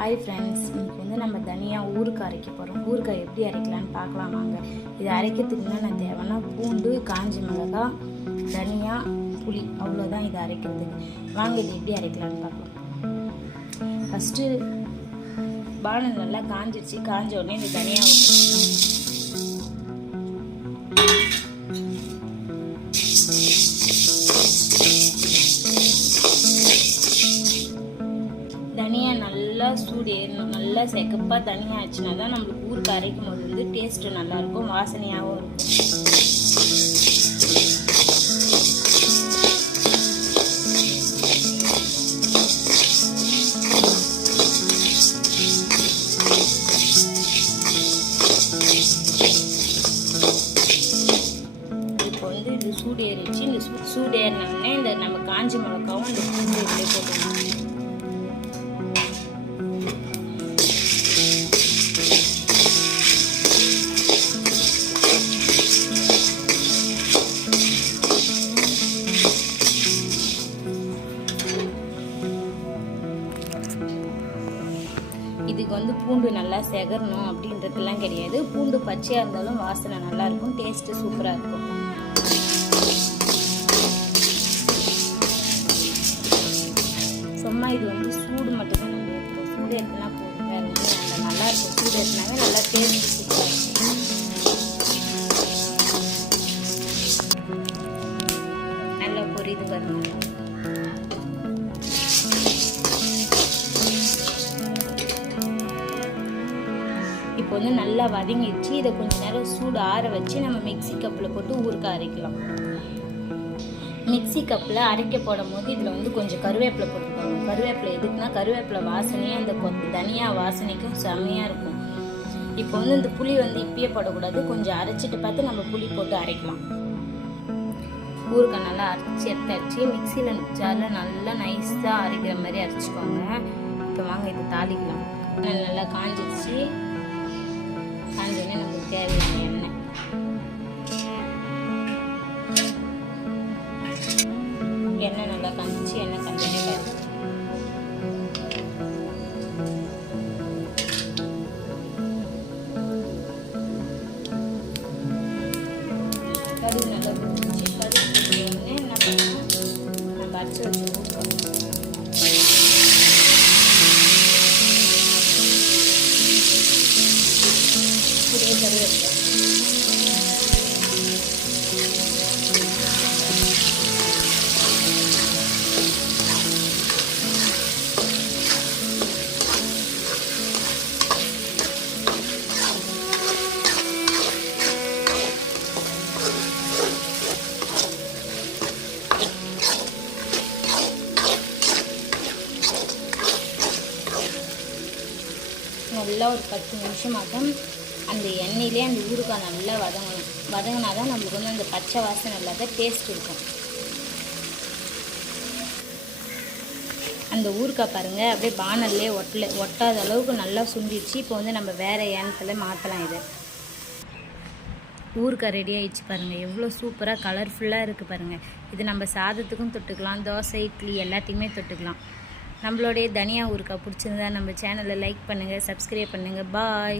Hi friends, இன்றைக்கி வந்து நம்ம தனியாக ஊறுகாய் அரைக்க போகிறோம். ஊறுகாய் எப்படி அரைக்கலான்னு பார்க்கலாம் வாங்க. இது அரைக்கிறதுக்கு என்ன நான் தேவைன்னா பூண்டு, காஞ்ச மிளகாய், தனியா, புளி, அவ்வளோதான் இது அரைக்கிறதுக்கு. வாங்க இது எப்படி அரைக்கலான்னு பார்க்கலாம். ஃபஸ்ட்டு பானம் நல்லா காஞ்சிடுச்சு. காஞ்ச உடனே இந்த தனியா தனியாக நல்லா சூடு ஏறணும். நல்லா செக்கப்பாக தனியாக ஆச்சுன்னா தான் நம்மளுக்கு ஊறுகாய் அரைக்கும் போது வந்து டேஸ்ட்டு நல்லாயிருக்கும், வாசனையாகவும் இருக்கும். இப்போ வந்து இது சூடு ஏறிச்சு. இந்த சூடு ஏறினோடனே இந்த நம்ம காஞ்சி மிளகாவும் இந்த பூண்டு இதிலே போட்டுக்கணும். இதுக்கு வந்து பூண்டு நல்லா செகரணும் அப்படின்றதுலாம் கிடையாது. பூண்டு பச்சையாக இருந்தாலும் வாசனை நல்லாயிருக்கும், டேஸ்ட்டு சூப்பராக இருக்கும். சும்மா இது வந்து சூடு மட்டும்தான் நம்ம எடுத்துக்கோம். சூடு எடுத்துனா போதும், வேறு எதுவும் நல்லாயிருக்கும். சூடு எடுத்துனாவே நல்லா டேஸ்ட்டு சூப்பராக இருக்கும். நல்லா பொரியுது பாருங்க. இப்போ வந்து நல்லா வதங்கிடுச்சு. இதை கொஞ்சம் நேரம் சூடு ஆற வச்சு நம்ம மிக்சி கப்பில் போட்டு ஊறுகாய் அரைக்கலாம். மிக்சி கப்பில் அரைக்க போடும் போது இதில் வந்து கொஞ்சம் கருவேப்பிலை போட்டுக்கோங்க. கருவேப்பிலை எதுக்குன்னா கருவேப்பிலை வாசனையே அந்த தனியாக வாசனைக்கும் செம்மையாக இருக்கும். இப்போ வந்து இந்த புளி வந்து இப்பயே போடக்கூடாது, கொஞ்சம் அரைச்சிட்டு பார்த்து நம்ம புளி போட்டு அரைக்கலாம். ஊறுகாய் நல்லா எடுத்தாச்சு. மிக்சியில் ஜாரில் நல்லா நைஸாக அரைக்கிற மாதிரி அரைச்சிக்கோங்க. இப்போ வாங்க இது தாளிக்கலாம். நல்லா காஞ்சிடுச்சு. காஞ்சோடனே நமக்கு தேவையான எண்ணெய். எண்ணெய் நல்லா காஞ்சிச்சு. எண்ணெய் காஞ்சோடனே கடுகு நல்லா பிடிச்சி. கடுகு பிடிச்சோடனே என்ன பண்ணணும், நம்ம அரைச்சி வச்சு ஊற்றணும். இதே கருவேப்பிலை நல்லா ஒரு 10 நிமிஷமாட்டம் அந்த எண்ணெயிலே அந்த ஊறுகாய் நல்லா வதங்கணும். வதங்கினா தான் நம்மளுக்கு வந்து அந்த பச்சை வாசனை இல்லாத டேஸ்ட் இருக்கும். அந்த ஊறுகாய் பாருங்கள், அப்படியே பானல்லே ஒட்டாத அளவுக்கு நல்லா சுண்டிடுச்சு. இப்போ வந்து நம்ம வேறு எண்ணத்தில் மாற்றலாம். இதை ஊறுகாய் ரெடி ஆகிடுச்சு பாருங்கள். எவ்வளோ சூப்பராக கலர்ஃபுல்லாக இருக்குது பாருங்கள். இது நம்ம சாதத்துக்கும் தொட்டுக்கலாம், தோசை, இட்லி எல்லாத்தையுமே தொட்டுக்கலாம். நம்மளுடைய தனியா ஊறுகாய் பிடிச்சிருந்தா நம்ம சேனலை லைக் பண்ணுங்கள், சப்ஸ்கிரைப் பண்ணுங்கள். பாய்.